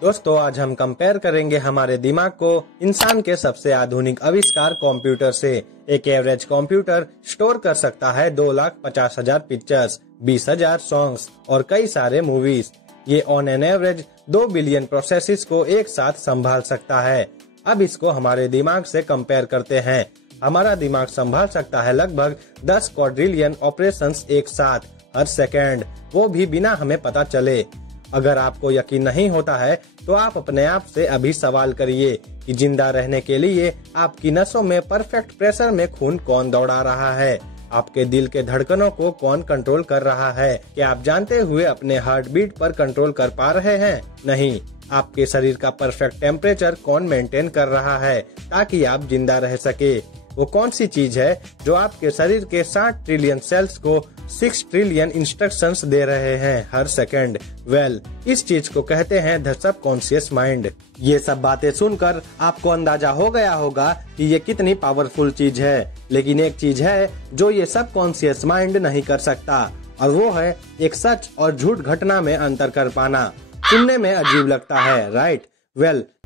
दोस्तों आज हम कंपेयर करेंगे हमारे दिमाग को इंसान के सबसे आधुनिक आविष्कार कंप्यूटर से। एक एवरेज कंप्यूटर स्टोर कर सकता है 2,50,000 पिक्चर्स, 20,000 सॉन्ग्स और कई सारे मूवीज। ये on an average 2 billion processes को एक साथ संभाल सकता है। अब इसको हमारे दिमाग से कंपेयर करते हैं। हमारा दिमाग संभाल सकता है लगभग 10 क्वाड्रिलियन ऑपरेशंस एक साथ हर सेकेंड, वो भी बिना हमें पता चले। अगर आपको यकीन नहीं होता है तो आप अपने आप से अभी सवाल करिए कि जिंदा रहने के लिए आपकी नसों में परफेक्ट प्रेशर में खून कौन दौड़ा रहा है, आपके दिल के धड़कनों को कौन कंट्रोल कर रहा है। क्या आप जानते हुए अपने हार्ट बीट पर कंट्रोल कर पा रहे हैं? नहीं। आपके शरीर का परफेक्ट टेम्परेचर कौन मेंटेन कर रहा है ताकि आप जिंदा रह सके? वो कौन सी चीज है जो आपके शरीर के 60 ट्रिलियन सेल्स को 6 ट्रिलियन इंस्ट्रक्शंस दे रहे हैं हर सेकंड? इस चीज को कहते हैं द सबकॉन्शियस माइंड। ये सब बातें सुनकर आपको अंदाजा हो गया होगा कि ये कितनी पावरफुल चीज है, लेकिन एक चीज है जो ये सबकॉन्शियस माइंड नहीं कर सकता, और वो है एक सच और झूठ घटना में अंतर कर पाना। सुनने में अजीब लगता है, राइट?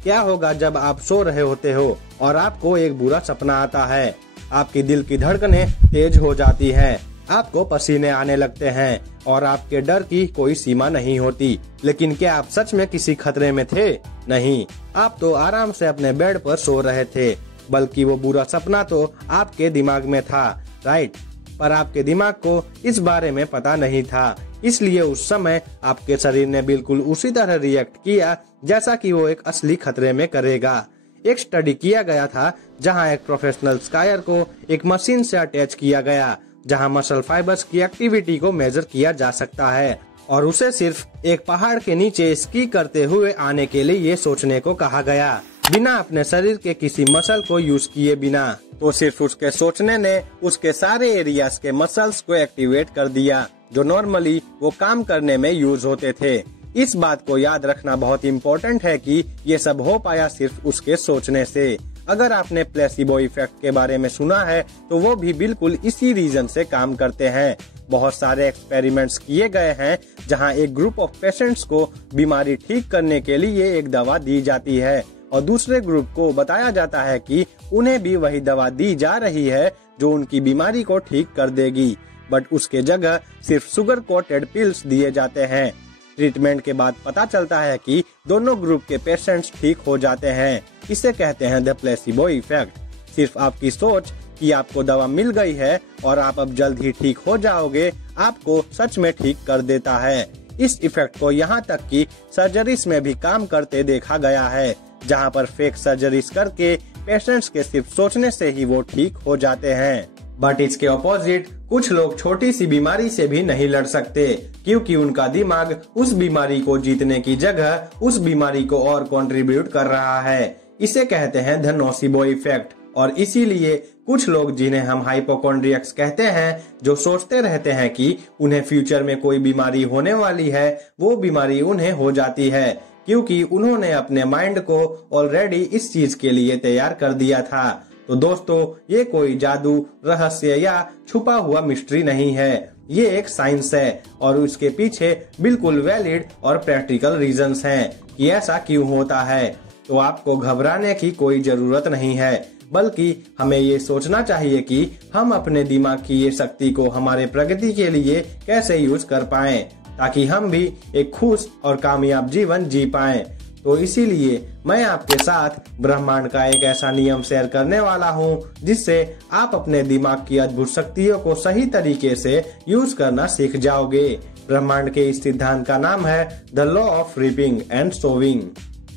क्या होगा जब आप सो रहे होते हो और आपको एक बुरा सपना आता है? आपकी दिल की धड़कनें तेज हो जाती हैं, आपको पसीने आने लगते हैं और आपके डर की कोई सीमा नहीं होती। लेकिन क्या आप सच में किसी खतरे में थे? नहीं, आप तो आराम से अपने बेड पर सो रहे थे, बल्कि वो बुरा सपना तो आपके दिमाग में था, राइट? पर आपके दिमाग को इस बारे में पता नहीं था, इसलिए उस समय आपके शरीर ने बिल्कुल उसी तरह रिएक्ट किया जैसा कि वो एक असली खतरे में करेगा। एक स्टडी किया गया था जहां एक प्रोफेशनल स्कायर को एक मशीन से अटैच किया गया, जहां मसल फाइबर्स की एक्टिविटी को मेजर किया जा सकता है, और उसे सिर्फ एक पहाड़ के नीचे स्की करते हुए आने के लिए ये सोचने को कहा गया, बिना अपने शरीर के किसी मसल को यूज किए बिना। तो सिर्फ उसके सोचने ने उसके सारे एरियाज के मसल्स को एक्टिवेट कर दिया जो नॉर्मली वो काम करने में यूज होते थे। इस बात को याद रखना बहुत इम्पोर्टेंट है कि ये सब हो पाया सिर्फ उसके सोचने से। अगर आपने प्लेसिबो इफेक्ट के बारे में सुना है तो वो भी बिल्कुल इसी रीजन से काम करते हैं। बहुत सारे एक्सपेरिमेंट्स किए गए हैं जहां एक ग्रुप ऑफ पेशेंट्स को बीमारी ठीक करने के लिए एक दवा दी जाती है और दूसरे ग्रुप को बताया जाता है कि उन्हें भी वही दवा दी जा रही है जो उनकी बीमारी को ठीक कर देगी, बट उसके जगह सिर्फ शुगर कोटेड पिल्स दिए जाते हैं। ट्रीटमेंट के बाद पता चलता है कि दोनों ग्रुप के पेशेंट्स ठीक हो जाते हैं। इसे कहते हैं द प्लेसिबो इफेक्ट। सिर्फ आपकी सोच कि आपको दवा मिल गई है और आप अब जल्द ही ठीक हो जाओगे आपको सच में ठीक कर देता है। इस इफेक्ट को यहाँ तक कि सर्जरीज में भी काम करते देखा गया है, जहाँ पर फेक सर्जरीज करके पेशेंट्स के सिर्फ सोचने से ही वो ठीक हो जाते हैं। बट इसके ऑपोजिट कुछ लोग छोटी सी बीमारी से भी नहीं लड़ सकते, क्योंकि उनका दिमाग उस बीमारी को जीतने की जगह उस बीमारी को और कंट्रीब्यूट कर रहा है। इसे कहते हैं द नोसिबो इफेक्ट। और इसीलिए कुछ लोग, जिन्हें हम हाइपोकॉन्ड्रियक्स कहते हैं, जो सोचते रहते हैं कि उन्हें फ्यूचर में कोई बीमारी होने वाली है, वो बीमारी उन्हें हो जाती है, क्योंकि उन्होंने अपने माइंड को ऑलरेडी इस चीज के लिए तैयार कर दिया था। तो दोस्तों, ये कोई जादू, रहस्य या छुपा हुआ मिस्ट्री नहीं है, ये एक साइंस है और उसके पीछे बिल्कुल वैलिड और प्रैक्टिकल रीजंस हैं कि ऐसा क्यों होता है। तो आपको घबराने की कोई जरूरत नहीं है, बल्कि हमें ये सोचना चाहिए कि हम अपने दिमाग की ये शक्ति को हमारे प्रगति के लिए कैसे यूज कर पाएं, ताकि हम भी एक खुश और कामयाब जीवन जी पाएं। तो इसीलिए मैं आपके साथ ब्रह्मांड का एक ऐसा नियम शेयर करने वाला हूँ जिससे आप अपने दिमाग की अद्भुत शक्तियों को सही तरीके से यूज करना सीख जाओगे। ब्रह्मांड के इस सिद्धांत का नाम है the law of reaping and sowing.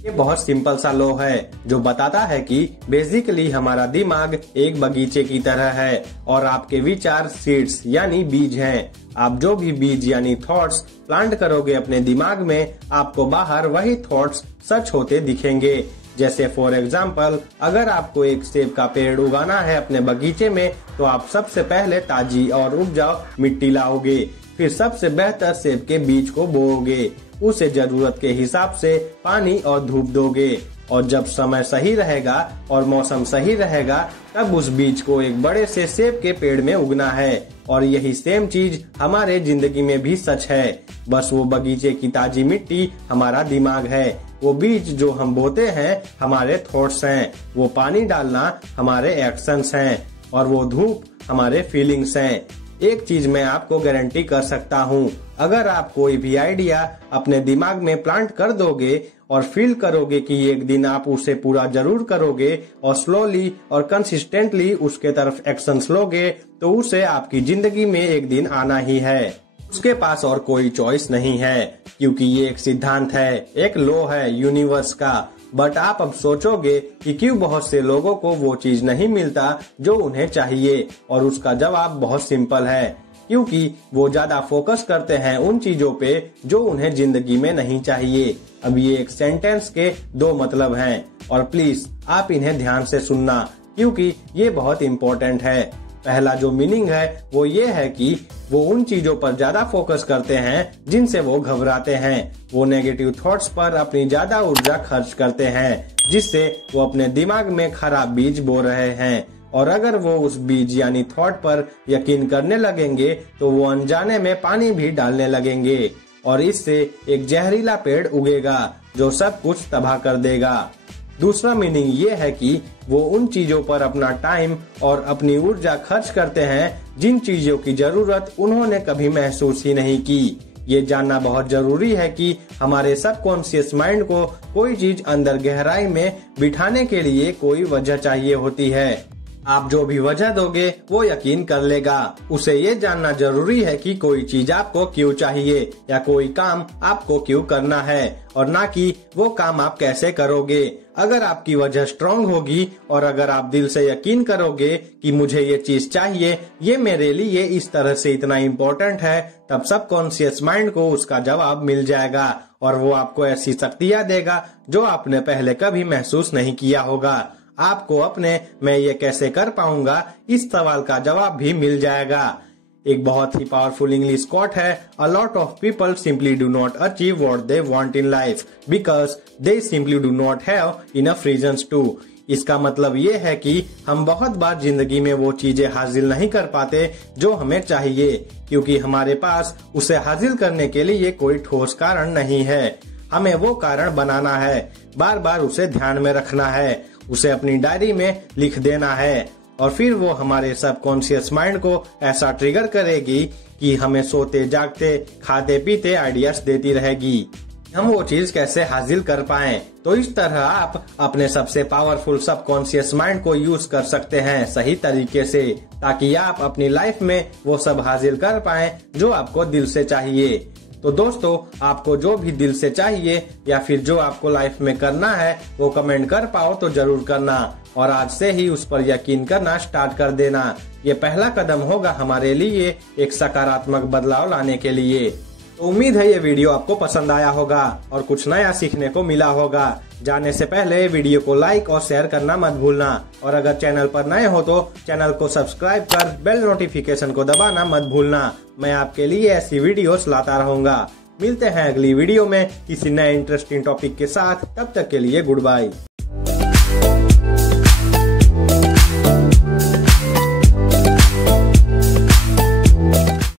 ये बहुत सिंपल सा लॉ है जो बताता है कि बेसिकली हमारा दिमाग एक बगीचे की तरह है और आपके विचार सीड्स यानी बीज हैं। आप जो भी बीज यानी थॉट्स प्लांट करोगे अपने दिमाग में, आपको बाहर वही थॉट्स सच होते दिखेंगे। जैसे फॉर एग्जाम्पल, अगर आपको एक सेब का पेड़ उगाना है अपने बगीचे में, तो आप सबसे पहले ताजी और उपजाऊ मिट्टी लाओगे, फिर सबसे बेहतर सेब के बीज को बोओगे, उसे जरूरत के हिसाब से पानी और धूप दोगे, और जब समय सही रहेगा और मौसम सही रहेगा तब उस बीज को एक बड़े से सेब के पेड़ में उगना है। और यही सेम चीज हमारे जिंदगी में भी सच है, बस वो बगीचे की ताजी मिट्टी हमारा दिमाग है। वो बीज जो हम बोते हैं हमारे थॉट्स हैं, वो पानी डालना हमारे एक्शंस हैं और वो धूप हमारे फीलिंग्स हैं। एक चीज मैं आपको गारंटी कर सकता हूँ, अगर आप कोई भी आइडिया अपने दिमाग में प्लांट कर दोगे और फील करोगे कि एक दिन आप उसे पूरा जरूर करोगे और स्लोली और कंसिस्टेंटली उसके तरफ एक्शंस लोगे, तो उसे आपकी जिंदगी में एक दिन आना ही है। उसके पास और कोई चॉइस नहीं है, क्योंकि ये एक सिद्धांत है, एक लॉ है यूनिवर्स का। बट आप अब सोचोगे कि क्यों बहुत से लोगों को वो चीज नहीं मिलता जो उन्हें चाहिए, और उसका जवाब बहुत सिंपल है, क्योंकि वो ज्यादा फोकस करते हैं उन चीजों पे जो उन्हें जिंदगी में नहीं चाहिए। अब ये एक सेंटेंस के दो मतलब हैं और प्लीज आप इन्हें ध्यान से सुनना, क्योंकि ये बहुत इम्पोर्टेंट है। पहला जो मीनिंग है वो ये है कि वो उन चीजों पर ज्यादा फोकस करते हैं जिनसे वो घबराते हैं। वो नेगेटिव थॉट्स पर अपनी ज्यादा ऊर्जा खर्च करते हैं, जिससे वो अपने दिमाग में खराब बीज बो रहे हैं। और अगर वो उस बीज यानी थॉट पर यकीन करने लगेंगे तो वो अनजाने में पानी भी डालने लगेंगे और इससे एक जहरीला पेड़ उगेगा जो सब कुछ तबाह कर देगा। दूसरा मीनिंग ये है कि वो उन चीजों पर अपना टाइम और अपनी ऊर्जा खर्च करते हैं जिन चीजों की जरूरत उन्होंने कभी महसूस ही नहीं की। ये जानना बहुत जरूरी है कि हमारे सबकॉन्शियस माइंड को कोई चीज अंदर गहराई में बिठाने के लिए कोई वजह चाहिए होती है। आप जो भी वजह दोगे वो यकीन कर लेगा। उसे ये जानना जरूरी है कि कोई चीज आपको क्यों चाहिए या कोई काम आपको क्यों करना है, और ना कि वो काम आप कैसे करोगे। अगर आपकी वजह स्ट्रांग होगी और अगर आप दिल से यकीन करोगे कि मुझे ये चीज चाहिए, ये मेरे लिए इस तरह से इतना इम्पोर्टेंट है, तब सबकॉन्शियस माइंड को उसका जवाब मिल जाएगा और वो आपको ऐसी शक्तियाँ देगा जो आपने पहले कभी महसूस नहीं किया होगा। आपको अपने मैं ये कैसे कर पाऊंगा इस सवाल का जवाब भी मिल जाएगा। एक बहुत ही पावरफुल इंग्लिश कोट है, a lot of people simply do not achieve what they want in life because they simply do not have enough reasons to. इसका मतलब ये है कि हम बहुत बार जिंदगी में वो चीजें हासिल नहीं कर पाते जो हमें चाहिए, क्योंकि हमारे पास उसे हासिल करने के लिए कोई ठोस कारण नहीं है। हमें वो कारण बनाना है, बार बार उसे ध्यान में रखना है, उसे अपनी डायरी में लिख देना है और फिर वो हमारे सबकॉन्शियस माइंड को ऐसा ट्रिगर करेगी कि हमें सोते जागते खाते पीते आइडियाज देती रहेगी। हम वो चीज कैसे हासिल कर पाएं, तो इस तरह आप अपने सबसे पावरफुल सबकॉन्शियस माइंड को यूज कर सकते हैं सही तरीके से, ताकि आप अपनी लाइफ में वो सब हासिल कर पाएं जो आपको दिल से चाहिए। तो दोस्तों, आपको जो भी दिल से चाहिए या फिर जो आपको लाइफ में करना है वो कमेंट कर पाओ तो जरूर करना, और आज से ही उस पर यकीन करना स्टार्ट कर देना। ये पहला कदम होगा हमारे लिए एक सकारात्मक बदलाव लाने के लिए। तो उम्मीद है ये वीडियो आपको पसंद आया होगा और कुछ नया सीखने को मिला होगा। जाने से पहले वीडियो को लाइक और शेयर करना मत भूलना, और अगर चैनल पर नए हो तो चैनल को सब्सक्राइब कर बेल नोटिफिकेशन को दबाना मत भूलना। मैं आपके लिए ऐसी वीडियोस लाता रहूंगा। मिलते हैं अगली वीडियो में किसी नए इंटरेस्टिंग टॉपिक के साथ, तब तक के लिए गुड बाय।